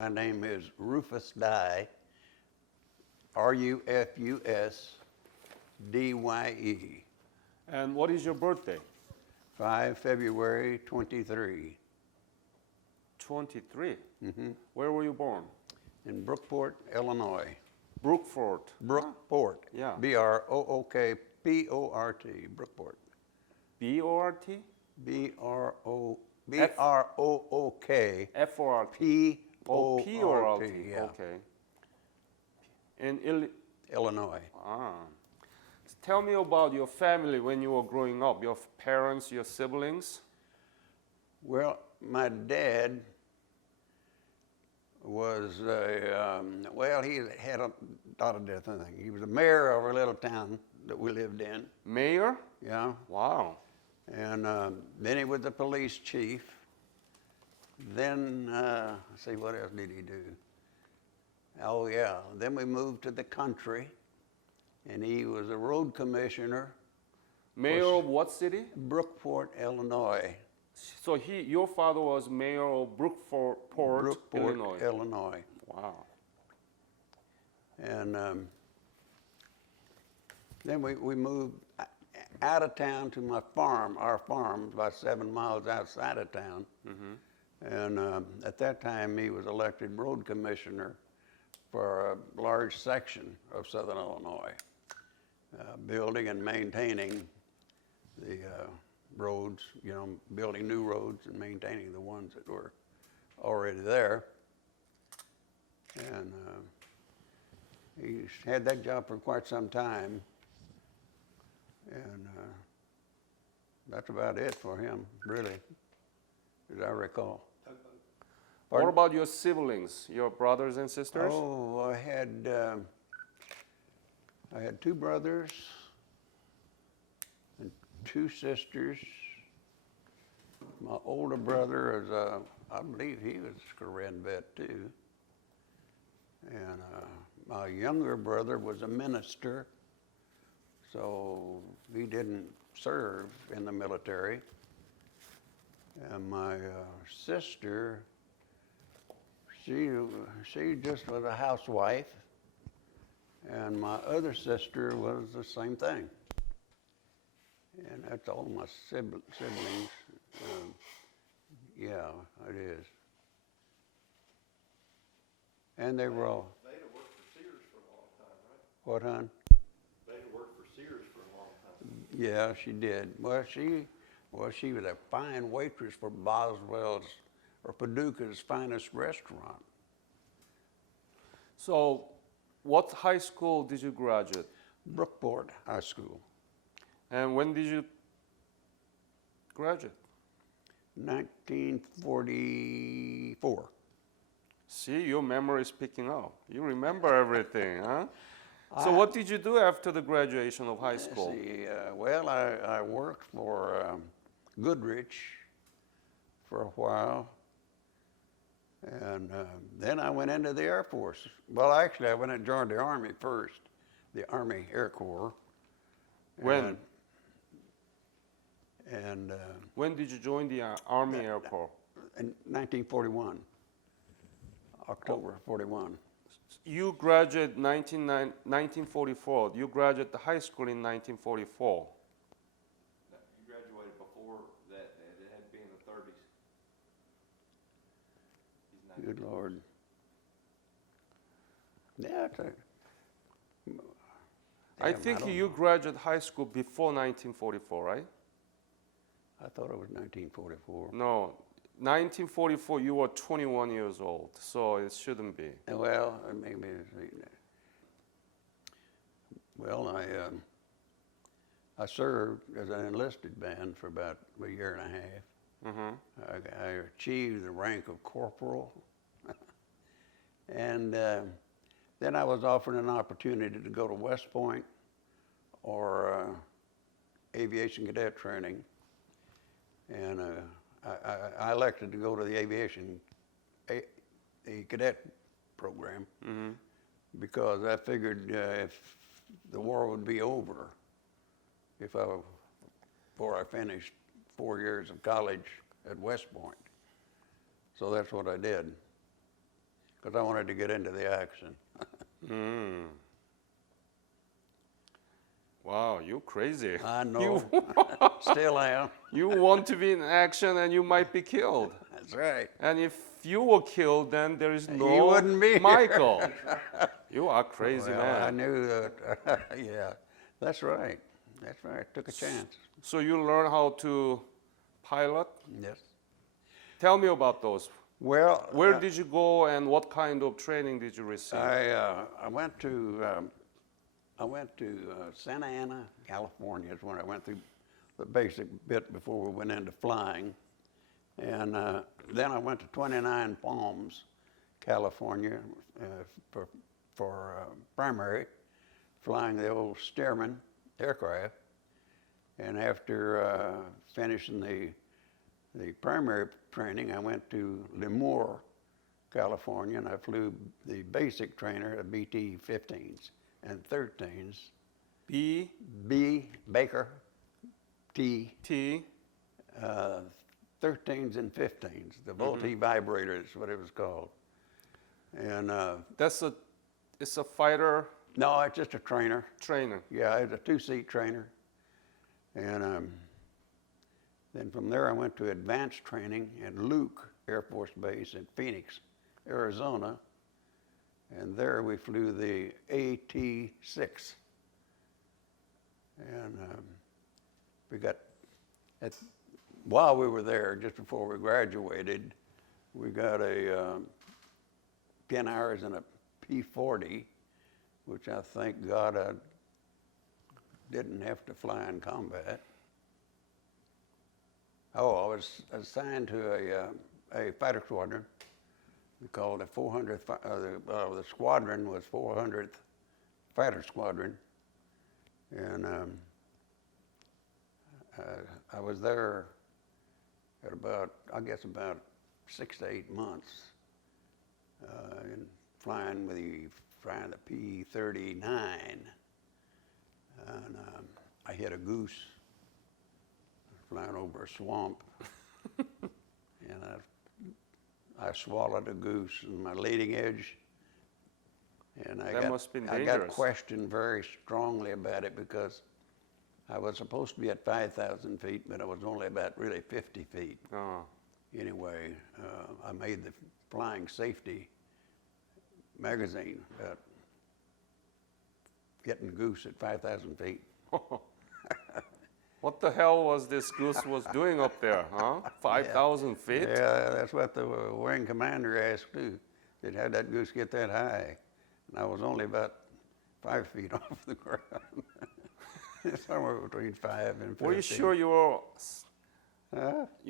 My name is Rufus Dye, Rufusdye, And what is your birthday? 5 February 23, 23. Where were you born? in Brookport, Illinois. Brookford. Brookport, Yeah. Brookport, Brookport, B-O-R-T? Brook, F-O-R-T. Oh, Port, P-O-R-T. yeah, Okay. In Illinois. Tell me about your family when you were growing up, your parents, your siblings. Well, my dad was he had a lot of different things. He was the mayor of a little town that we lived in. Mayor? Yeah. Wow. And then he was the police chief. Then, let's see, what else did he do? Oh, yeah. Then we moved to the country, and he was a road commissioner. Mayor of what city? Brookport, Illinois. So your father was mayor of Brookport, Illinois. Illinois. Wow. And then we moved out of town to my farm. Our farm, about 7 miles outside of town. And at that time, he was elected road commissioner for a large section of southern Illinois, building and maintaining the roads, building new roads and maintaining the ones that were already there. And he had that job for quite some time. And that's about it for him, really, as I recall. What about your siblings, your brothers and sisters? Oh, I had 2 brothers and 2 sisters. My older brother is I believe he was a Korean vet too. And my younger brother was a minister, so he didn't serve in the military. And my sister, she just was a housewife, and my other sister was the same thing. And that's all my siblings. Yeah, it is. And they were all. They'd have worked for Sears for a long time, right? What, hon? They'd have worked for Sears for a long time. Yeah, she did. Well, she was a fine waitress for Boswell's or Paducah's finest restaurant. So, what high school did you graduate? Brookport High School. And when did you graduate? 1944. See, your memory is picking up. You remember everything, huh? So what did you do after the graduation of high school? I worked for Goodrich for a while. And then I went into the Air Force. Well, actually, I went and joined the Army first, the Army Air Corps. When? And When did you join the Army Air Corps? in 1941, October 41. You graduated 1944. You graduated the high school in 1944. You graduated before that. It had been in the 30s. Good Lord. Yeah, I think don't you know. graduated high school before 1944, right? I thought it was 1944. No, 1944 you were 21 years old, so it shouldn't be. Well, maybe. Well, I served as an enlisted man for about a year and a half. I achieved the rank of corporal, and then I was offered an opportunity to go to West Point or aviation cadet training, and I elected to go to the aviation the cadet program because I figured if the war would be over before I finished 4 years of college at West Point. So that's what I did. because I wanted to get into the action. Mm. Wow, you're crazy. I know. You, Still am. you want to be in action and you might be killed. That's right. And if you were killed, then there is no He wouldn't be here. Michael. You are crazy, Well, man. I knew that. Yeah, that's right. That's right. Took a chance. So you learn how to pilot? Yes. Tell me about those. Well, Where did you go and what kind of training did you receive? I went to Santa Ana, California. Is when I went through the basic bit before we went into flying, and then I went to 29 Palms, California, for primary, flying the old Stearman aircraft. And after finishing the primary training, I went to Lemoore, California, and I flew the basic trainer of BT-15s and 13s. B, B, Baker, T, T, 13s and 15s. The multi-vibrator is what it was called. And it's a fighter no, it's just a trainer. trainer. Yeah, it's a two-seat trainer. And then from there I went to advanced training at Luke Air Force Base in Phoenix, Arizona. And there we flew the AT-6. And we got, while we were there, just before we graduated, we got a 10 hours in a P-40, which I thank God I didn't have to fly in combat. Oh, I was assigned to a fighter squadron. We called it 400th, the squadron was 400th Fighter Squadron. And I was there at about 6 to 8 months, and flying the P-39. And I hit a goose flying over a swamp. And I swallowed a goose in my leading edge. And Must have been I got dangerous. questioned very strongly about it because I was supposed to be at 5,000 feet, but I was only about really 50 feet. Oh. Anyway, I made the Flying Safety magazine about getting goose at 5,000 feet. What the hell was this goose was doing up there, huh? 5,000 feet? Yeah, that's what the wing commander asked too. How'd that goose get that high? And I was only about 5 feet off the ground. Somewhere between 5 and 15. Were you sure you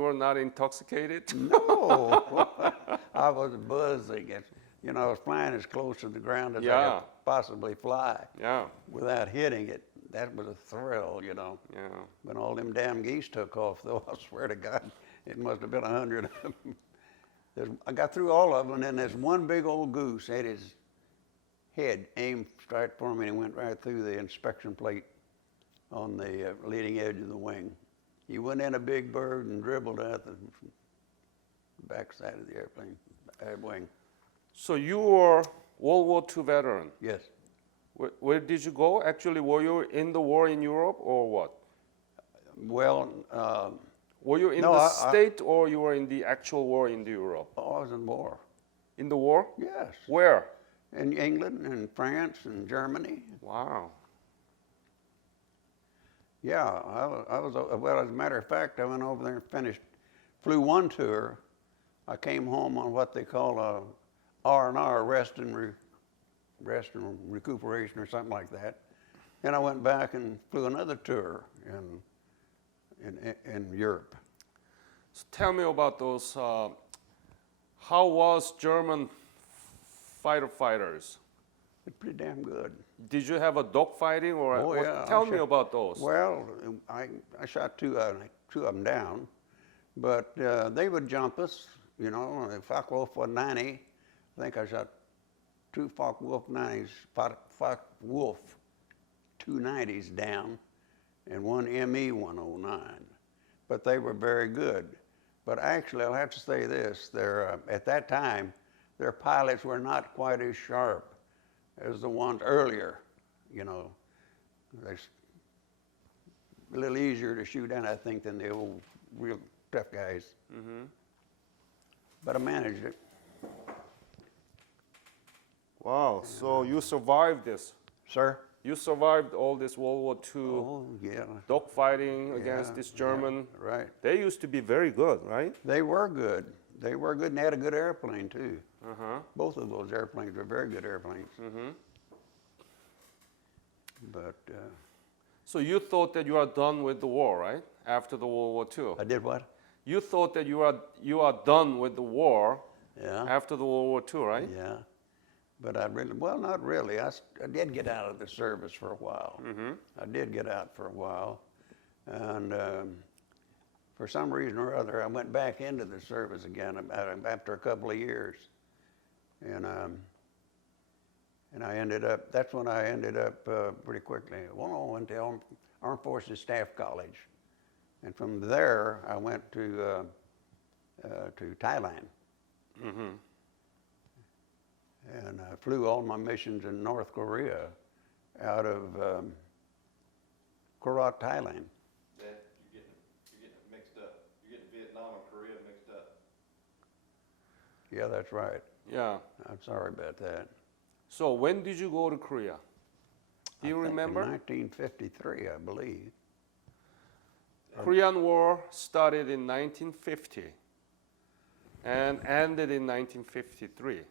were not intoxicated? No, I was buzzing. You know, I was flying as close to the ground as I could possibly fly Yeah, without hitting it. That was a thrill, you know. yeah. When all them damn geese took off, though, I swear to God, it must have been 100 of them. I got through all of them, and then there's one big old goose had his head aimed straight for me and went right through the inspection plate on the leading edge of the wing. He went in a big bird and dribbled out the backside of the airplane wing. So you were World War II veteran. Yes. Where did you go? Actually, were you in the war in Europe or what? Well, Were you in no, the state or you were in the actual war in Europe? I was in war. In the war? Yes. Where? In England and France and Germany. Wow. Yeah, I was, well, as a matter of fact, I went over there and flew one tour. I came home on what they call a R&R, rest and recuperation or something like that. Then I went back and flew another tour in Europe. So tell me about those. How was German fighter fighters? It's pretty damn good. Did you have a dogfighting or? Oh, yeah, Tell I me shot- about those. Well, I shot two of them down, but they would jump us, you know. The Focke-Wulf 190, I think I shot two Focke-Wulf 90s, Focke-Wulf 290s down, and one ME 109. But they were very good. But actually, I'll have to say this: at that time, their pilots were not quite as sharp as the ones earlier, you know. They're a little easier to shoot at, I think, than the old real tough guys. But I managed it. Wow. So you survived this. Sir? You survived all this World War II Oh, yeah. dogfighting against Yeah, this German. yeah, right. They used to be very good, right? They were good. They were good, and they had a good airplane, too. Uh-huh. Both of those airplanes were very good airplanes. But So you thought that you are done with the war, right? After the World War II. I did what? You thought that you are done with the war Yeah. after the World War II, right? Yeah. But I really, well, not really. I did get out of the service for a while. I did get out for a while. And for some reason or other, I went back into the service again after a couple of years. And I ended up, that's when I ended up pretty quickly. Well, I went to Armed Forces Staff College. And from there, I went to Thailand. And I flew all my missions in North Korea out of Korat, Thailand. That you're getting it mixed up. You're getting Vietnam and Korea mixed up. Yeah, that's right. Yeah. I'm sorry about that. So when did you go to Korea? Do you remember? In 1953, I believe. Korean War started in 1950 and ended in 1953.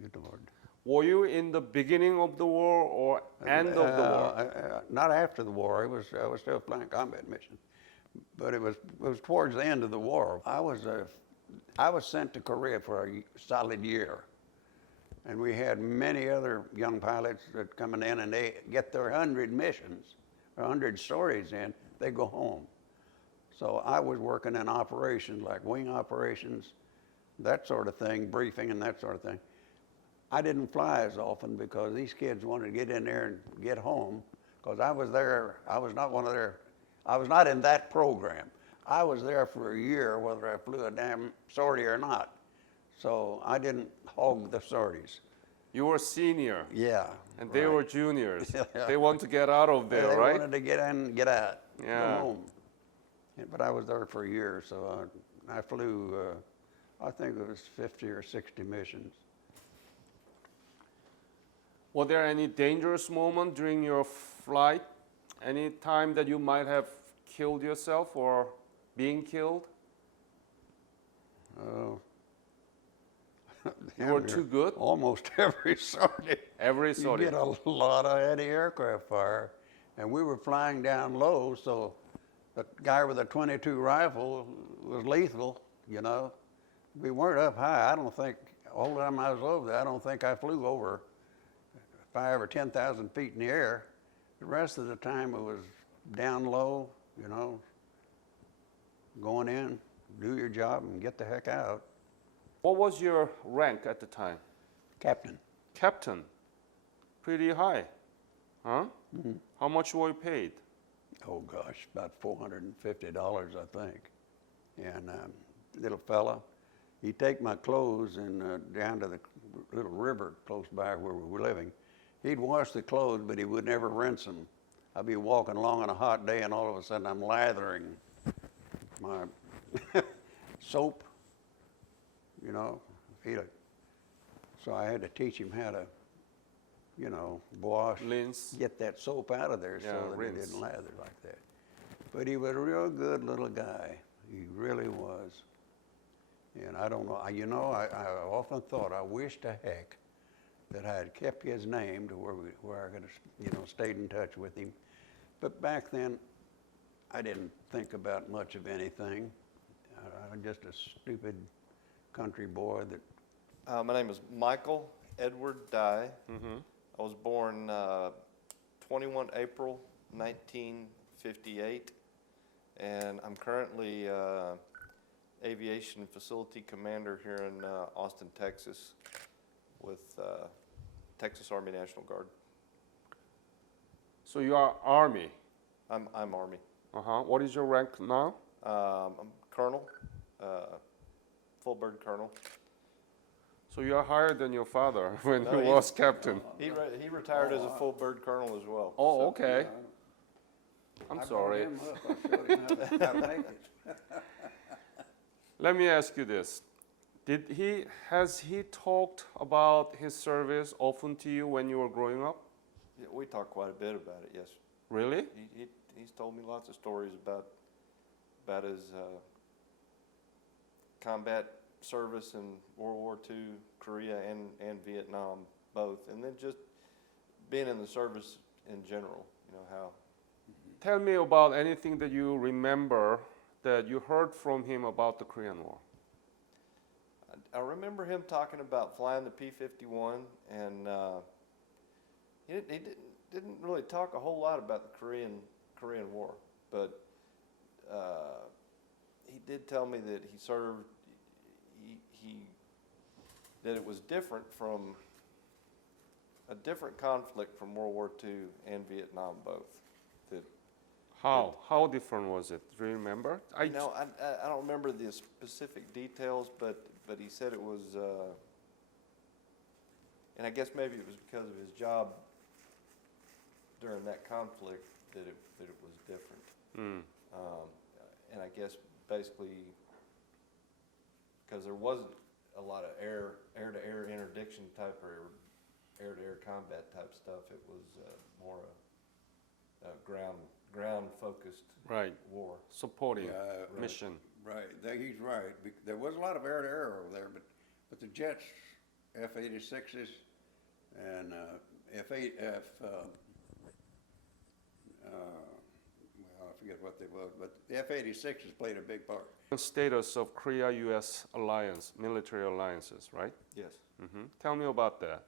Good Lord. Were you in the beginning of the war or end of the war? Not after the war. I was still flying combat missions, but it was towards the end of the war. I was sent to Korea for a solid year, and we had many other young pilots that coming in, and they get their 100 missions, or 100 stories in, they go home. So I was working in operations like wing operations, that sort of thing, briefing and that sort of thing. I didn't fly as often because these kids wanted to get in there and get home, because I was there, I was not in that program. I was there for a year whether I flew a damn sortie or not. So I didn't hog the sorties. You were senior. Yeah. And they right. were juniors. Yeah. They want to get out of there, They right? wanted to get in and get out, Yeah. go home. Yeah, but I was there for a year, so I flew, I think it was 50 or 60 missions. Were there any dangerous moment during your flight? Any time that you might have killed yourself or being killed? Oh. You were too good? Almost every sortie. Every sortie. You get a lot of anti-aircraft fire. And we were flying down low, so the guy with a .22 rifle was lethal, you know. We weren't up high. I don't think, all the time I was over there, I don't think I flew over 5,000 or 10,000 feet in the air. The rest of the time it was down low, you know, going in, do your job and get the heck out. What was your rank at the time? Captain. Captain. Pretty high, huh? How much were you paid? Oh gosh, about $450, I think. And little fella, he'd take my clothes and down to the little river close by where we were living. He'd wash the clothes, but he would never rinse them. I'd be walking along on a hot day, and all of a sudden I'm lathering my soap, you know. So I had to teach him how to, you know, wash, Rinse. get that soap out of there Yeah, so that rinse. it didn't lather like that. But he was a real good little guy. He really was. And I don't know, you know, I often thought, I wish to heck that I had kept his name to where I could have, you know, stayed in touch with him. But back then, I didn't think about much of anything. I'm just a stupid country boy that. My name is Michael Edward Dye. I was born 21 April 1958, and I'm currently aviation facility commander here in Austin, Texas, with Texas Army National Guard. So you are Army. I'm Army. What is your rank now? I'm Colonel, full bird colonel. So you are higher than your father when No, he he- was captain. He retired as a full bird colonel as well. Oh, so- okay. I'm I sorry. brought him up. I showed him how to make it. Let me ask you this. Has he talked about his service often to you when you were growing up? Yeah, we talked quite a bit about it, yes. Really? He's told me lots of stories about his combat service in World War II, Korea, and Vietnam, both. And then just being in the service in general, you know, how. Tell me about anything that you remember that you heard from him about the Korean War. I remember him talking about flying the P-51, and he didn't really talk a whole lot about the Korean War, but he did tell me that he served. That it was different from a different conflict from World War II and Vietnam both. That How different was it? Do you remember? I don't remember the specific details, but he said it was, and I guess maybe it was because of his job during that conflict that it was different. Mm. And I guess basically because there wasn't a lot of air-to-air interdiction type or air-to-air combat type stuff. It was more a ground-focused Right. war. Supporting Yeah, mission. Right, he's right. There was a lot of air-to-air over there, but the jets, F-86s and well, I forget what they was, but the F-86s played a big part. The status of Korea-U.S. alliance, military alliances, right? Yes. Mm-hmm. Tell me about that.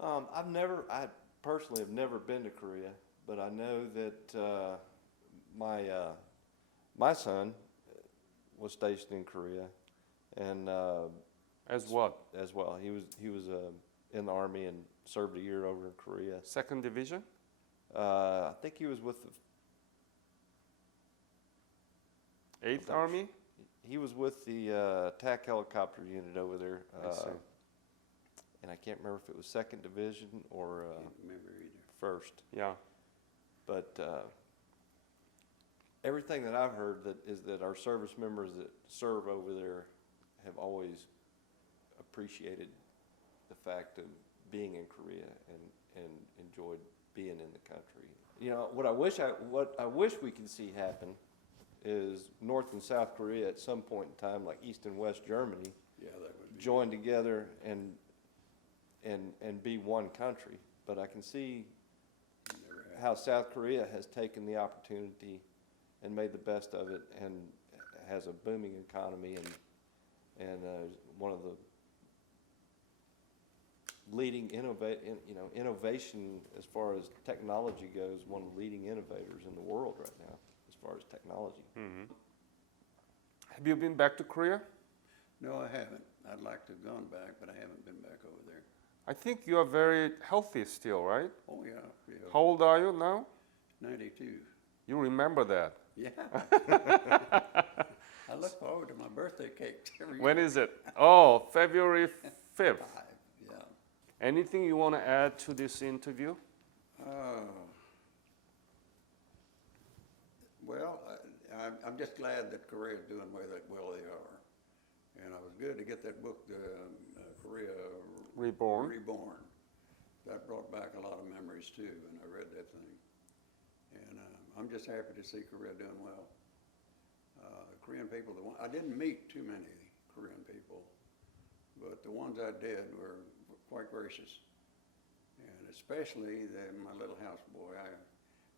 I personally have never been to Korea, but I know that my son was stationed in Korea, and As what? as well, he was in the Army and served a year over in Korea. 2nd Division? I think he was with the 8th Army? He was with the attack helicopter unit over there, I see. and I can't remember if it was 2nd Division or Can't remember either. 1st. Yeah. But everything that I've heard is that our service members that serve over there have always appreciated the fact of being in Korea and enjoyed being in the country. You know, what I wish we could see happen is North and South Korea at some point in time, like East and West Germany, Yeah, that would be. join together and be one country. But I can see Never happened. how South Korea has taken the opportunity and made the best of it, and has a booming economy and one of the leading innovation as far as technology goes, one of the leading innovators in the world right now as far as technology. Mm-hmm. Have you been back to Korea? No, I haven't. I'd like to have gone back, but I haven't been back over there. I think you are very healthy still, right? Oh, yeah. How old are you now? 92. You remember that. Yeah. I look forward to my birthday cake every When year. is it? Oh, February 5th. 5, yeah. Anything you want to add to this interview? Well, I'm just glad that Korea's doing well they are. And it was good to get that book, Korea Reborn. That brought back a lot of memories too, and I read that thing. And I'm just happy to see Korea doing well. The Korean people, I didn't meet too many Korean people, but the ones I did were quite gracious. And especially my little houseboy.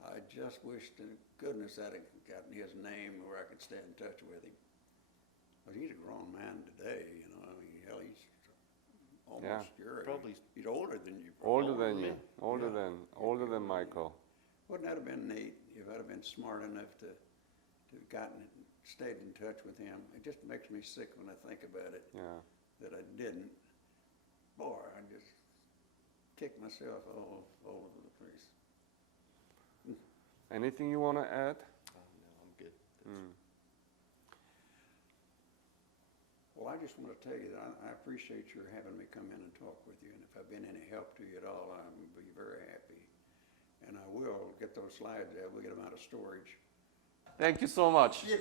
I just wish to goodness I'd have gotten his name where I could stay in touch with him. But he's a grown man today, you know. I mean, hell, he's almost your age. Probably He's older than you. Older than you. Yeah. Older than Michael. Wouldn't that have been neat if I'd have been smart enough to stayed in touch with him? It just makes me sick when I think about it. Yeah. That I didn't. Boy, I just kicked myself all over the place. Anything you want to add? No, I'm good. Mm. Well, I just want to tell you that I appreciate your having me come in and talk with you, and if I've been any help to you at all, I would be very happy. And I will get those slides out. We'll get them out of storage. Thank you so much. Thank